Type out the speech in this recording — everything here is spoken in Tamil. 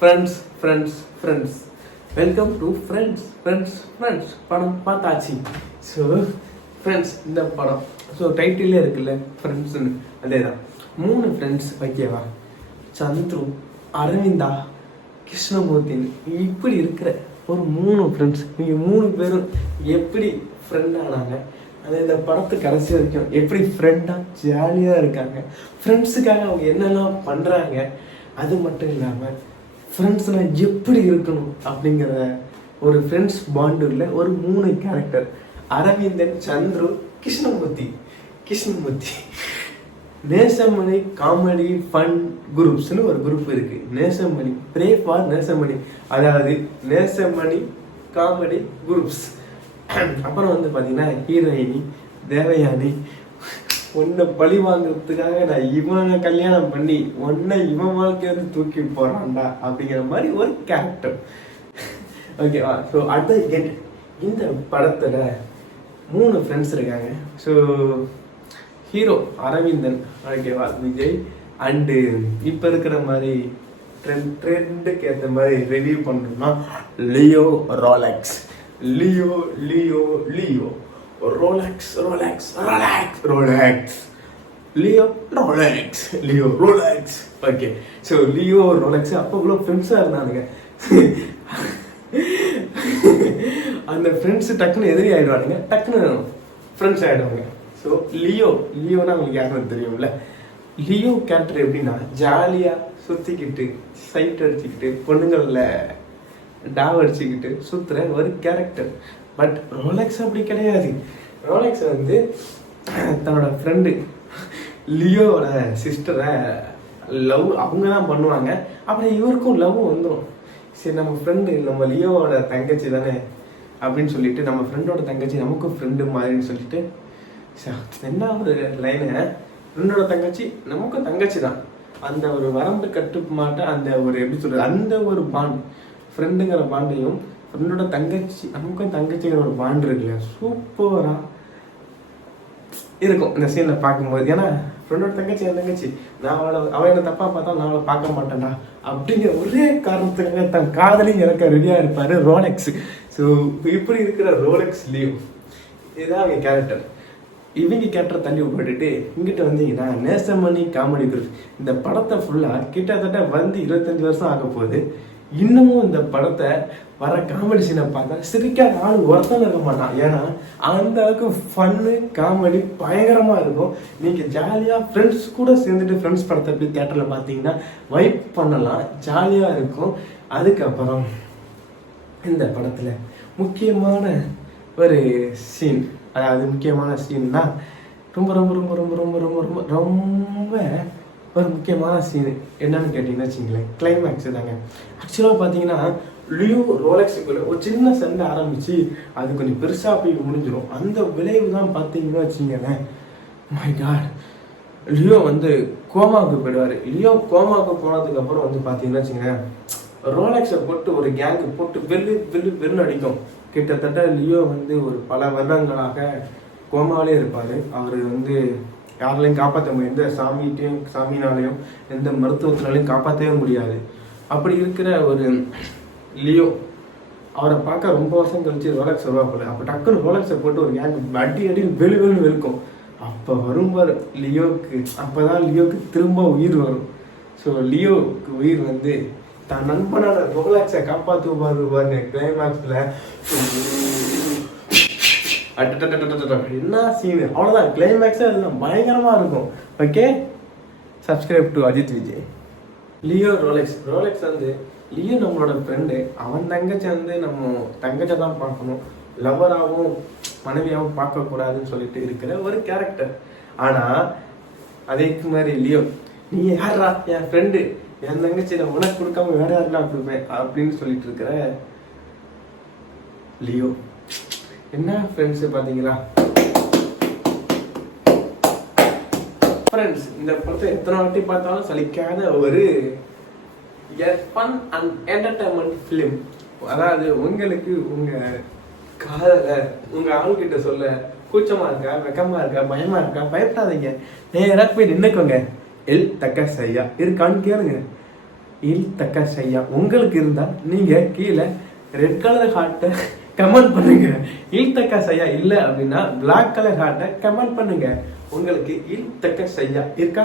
Friends friends friends welcome to friends friends friends படம் பார்த்தாச்சு. ஸோ ஃப்ரெண்ட்ஸ் இந்த படம். ஸோ டைட்டிலே இருக்குல்ல ஃப்ரெண்ட்ஸ்னு அதே தான் மூணு ஃப்ரெண்ட்ஸ் ஓகேவா சந்துரு அரவிந்தா கிருஷ்ணமூர்த்தின்னு. இப்படி இருக்கிற ஒரு மூணு ஃப்ரெண்ட்ஸ் நீங்கள் மூணு பேரும் எப்படி ஃப்ரெண்ட் ஆனாங்க? அது இந்த படத்து கடைசி வரைக்கும் எப்படி ஃப்ரெண்டாக ஜாலியாக இருக்காங்க? ஃப்ரெண்ட்ஸுக்காக அவங்க என்னெல்லாம் பண்ணுறாங்க அது மட்டும் இல்லாமல் ஃப்ரெண்ட்ஸ்னால் எப்படி இருக்கணும் அப்படிங்கிற ஒரு ஃப்ரெண்ட்ஸ் பாண்டூரில் ஒரு மூணு character Aravindan Chandru Krishnamurthy. Krishnamurthy. Nesamani comedy fun குரூப்ஸ்னு ஒரு குரூப் இருக்கு. Nesamani pray for Nesamani. அதாவது நேசமணி காமெடி குரூப்ஸ் அப்புறம் வந்து பார்த்தீங்கன்னா ஹீரோயினி தேவயானி உன்னை பழி வாங்குறதுக்காக நான் இவனை கல்யாணம் பண்ணி உன்னை இவன் வாழ்க்கைய வந்து தூக்கி போறான்டா அப்படிங்கிற மாதிரி ஒரு கேரக்டர் ஓகேவா ஸோ அடுத்த கெட் இந்த படத்துல மூணு ஃப்ரெண்ட்ஸ் இருக்காங்க. ஸோ ஹீரோ அரவிந்தன் ஓகேவா விஜய் அண்டு இப்போ இருக்கிற மாதிரி ட்ரெண்ட் ட்ரெண்டுக்கு ஏற்ற மாதிரி ரிவ்யூ பண்ணணும்னா Leo Rolex Leo Leo Leo Rolex Rolex Rolex Rolex Leo Rolex Leo Rolex okay so Leo Rolex அப்போ இவ்வளோ ஃப்ரெண்ட்ஸாக இருந்தானுங்க. அந்த ஃப்ரெண்ட்ஸ் டக்குன்னு எதிரி ஆயிடுவானுங்க. டக்குன்னு ஃப்ரெண்ட்ஸ் ஆயிடுவாங்க ஸோ லியோ லியோனா உங்களுக்கு யாருன்னு தெரியும்ல? லியோ கேரக்டர் எப்படின்னா ஜாலியாக சுற்றிக்கிட்டு சைட் அடிச்சுக்கிட்டு பொண்ணுங்களில் டாவ் அடிச்சுக்கிட்டு சுற்றுற ஒரு கேரக்டர் பட் ரோலெக்ஸ் அப்படி கிடையாது. ரோலெக்ஸ் வந்து தன்னோட ஃப்ரெண்டு லியோவோட சிஸ்டரை லவ் அவங்க தான் பண்ணுவாங்க. அப்புறம் இவருக்கும் லவ் வந்துடும் சரி நம்ம ஃப்ரெண்டு நம்ம லியோவோட தங்கச்சி தானே அப்படின்னு சொல்லிட்டு நம்ம ஃப்ரெண்டோட தங்கச்சி நமக்கும் ஃப்ரெண்டு மாதிரின்னு சொல்லிட்டு என்ன ஒரு லைனு ஃப்ரெண்டோட தங்கச்சி நமக்கும் தங்கச்சி தான். அந்த ஒரு வரம்பு கட்டுமாட்ட அந்த ஒரு எப்படி சொல்றது அந்த ஒரு பாண்ட் ஃப்ரெண்டுங்கிற பாண்டையும் ஃப்ரெண்டோட தங்கச்சி நமக்கும் தங்கச்சிங்கிற ஒரு பாண்ட் இருக்குல்ல. சூப்பராக இருக்கும் இந்த சீனில் பார்க்கும்போது. ஏன்னா ஃப்ரெண்டோட தங்கச்சி என் தங்கச்சி நான் அவளை அவன் என்ன தப்பாக பார்த்தா நான் அவளை பார்க்க மாட்டேன்டா அப்படிங்கிற ஒரே காரணத்துக்காக தன் காதலையும் இறக்க ரெடியாக இருப்பார் ரோலெக்ஸ் ஸோ இப்படி இருக்கிற ரோலெக்ஸ் லீவ் இதுதான் அவங்க கேரக்டர் இவங்க கேரக்டரை தள்ளி விட்டுட்டு இங்கிட்ட வந்தீங்கன்னா நேசமணி காமெடி குரூப் இந்த படத்தை ஃபுல்லாக கிட்டத்தட்ட வந்து இருபத்தஞ்சி வருஷம் ஆக போகுது இன்னமும் இந்த படத்தை வர காமெடி சீனை பார்த்தா சிரிக்காத ஆள் ஒருத்தன் இருக்க மாட்டான். ஏன்னா அந்த அளவுக்கு ஃபன்னு காமெடி பயங்கரமாக இருக்கும். நீங்கள் ஜாலியாக ஃப்ரெண்ட்ஸ் கூட சேர்ந்துட்டு ஃப்ரெண்ட்ஸ் படத்தை போய் தேட்டரில் பார்த்தீங்கன்னா வைப் பண்ணலாம். ஜாலியாக இருக்கும். அதுக்கப்புறம் இந்த படத்தில் முக்கியமான ஒரு சீன் அதாவது முக்கியமான சீன்னா ரொம்ப ரொம்ப ரொம்ப ரொம்ப ரொம்ப ரொம்ப ரொம்ப ரொம்ப ஒரு முக்கியமான சீனு என்னன்னு கேட்டிங்கன்னா வச்சுங்களேன் கிளைமேக்ஸ் தாங்க. ஆக்சுவலாக பார்த்தீங்கன்னா லியோ ரோலெக்ஸுக்குள்ள ஒரு சின்ன சண்டை ஆரம்பித்து அது கொஞ்சம் பெருசாக போய் முடிஞ்சிடும் அந்த விளைவு தான் பார்த்தீங்கன்னா வச்சுங்களேன் மை காட் லியோ வந்து கோமாவுக்கு போயிடுவார். லியோ கோமாவுக்கு போனதுக்கப்புறம் வந்து பார்த்தீங்கன்னா வச்சுங்களேன் ரோலெக்ஸை போட்டு ஒரு கேங்கு போட்டு வெள்ளு வெள்ளு வெள்ளு அடிக்கும். கிட்டத்தட்ட லியோ வந்து ஒரு பல வருடங்களாக கோமாவிலே இருப்பார். அவர் வந்து யாராலையும் காப்பாற்ற முடியும் எந்த சாமிகிட்டையும் சாமினாலையும் எந்த மருத்துவத்தினாலையும் காப்பாற்றவே முடியாது. அப்படி இருக்கிற ஒரு லியோ அவரை பார்க்க ரொம்ப வருஷம் கழிச்சு ரோலக்ஸ் வருவாப்புல அப்போ டக்குன்னு ரோலக்ஸை போட்டு ஒரு கேங் அடி அடி வெளு வெளு வெளுக்கும். அப்போ வரும்பார் லியோக்கு அப்போ தான் லியோக்கு திரும்ப உயிர் வரும். ஸோ லியோக்கு உயிர் வந்து தன் நண்பனான ரோலாக்ஸை காப்பாற்றுவார் பாருங்க கிளைமேக்ஸில் என்ன சீனு அவ்வளோதான் கிளைமேக்ஸே அதுதான் பயங்கரமாக இருக்கும். Okay subscribe to Ajith Vijay Leo Rolex Rolex வந்து லியோ நம்மளோட ஃப்ரெண்டு அவன் தங்கச்சி வந்து நம்ம தங்கச்சை தான் பார்க்கணும். லவராகவும் மனைவியாகவும் பார்க்கக்கூடாதுன்னு சொல்லிட்டு இருக்கிற ஒரு கேரக்டர் ஆனால் அதேக்கு மாதிரி லியோ நீ யாரா என் ஃப்ரெண்டு என் தங்கச்சி நான் உனக்கு கொடுக்காம வேற யாருக்கா கொடுப்பேன்? அப்படின்னு சொல்லிட்டு இருக்கிற லியோ என்ன ஃப்ரெண்ட்ஸ் பார்த்தீங்களா? ஃப்ரெண்ட்ஸ் இந்த படத்தை எத்தனை வாட்டி பார்த்தாலும் சலிக்காத ஒரு ஃபன் அண்ட் என்டர்டைன்மெண்ட் ஃபிலிம் அதாவது உங்களுக்கு உங்கள் காதல உங்கள் ஆள்கிட்ட சொல்ல கூச்சமாக இருக்கா வெக்கமாக இருக்கா பயமாக இருக்கா பயப்படாதீங்க. நேராக போய் நின்றுக்கோங்க எல் தக்க சையா இருக்கான்னு கேளுங்க. எல் தக்க சையா உங்களுக்கு இருந்தால் நீங்கள் கீழே ரெட் கலர் ஹார்ட்டை கமெண்ட் பண்ணுங்க. இல் சையா இல்லை அப்படின்னா பிளாக் கலர் ஹார்ட்டை கமெண்ட் பண்ணுங்க. உங்களுக்கு இல் சையா இருக்கா?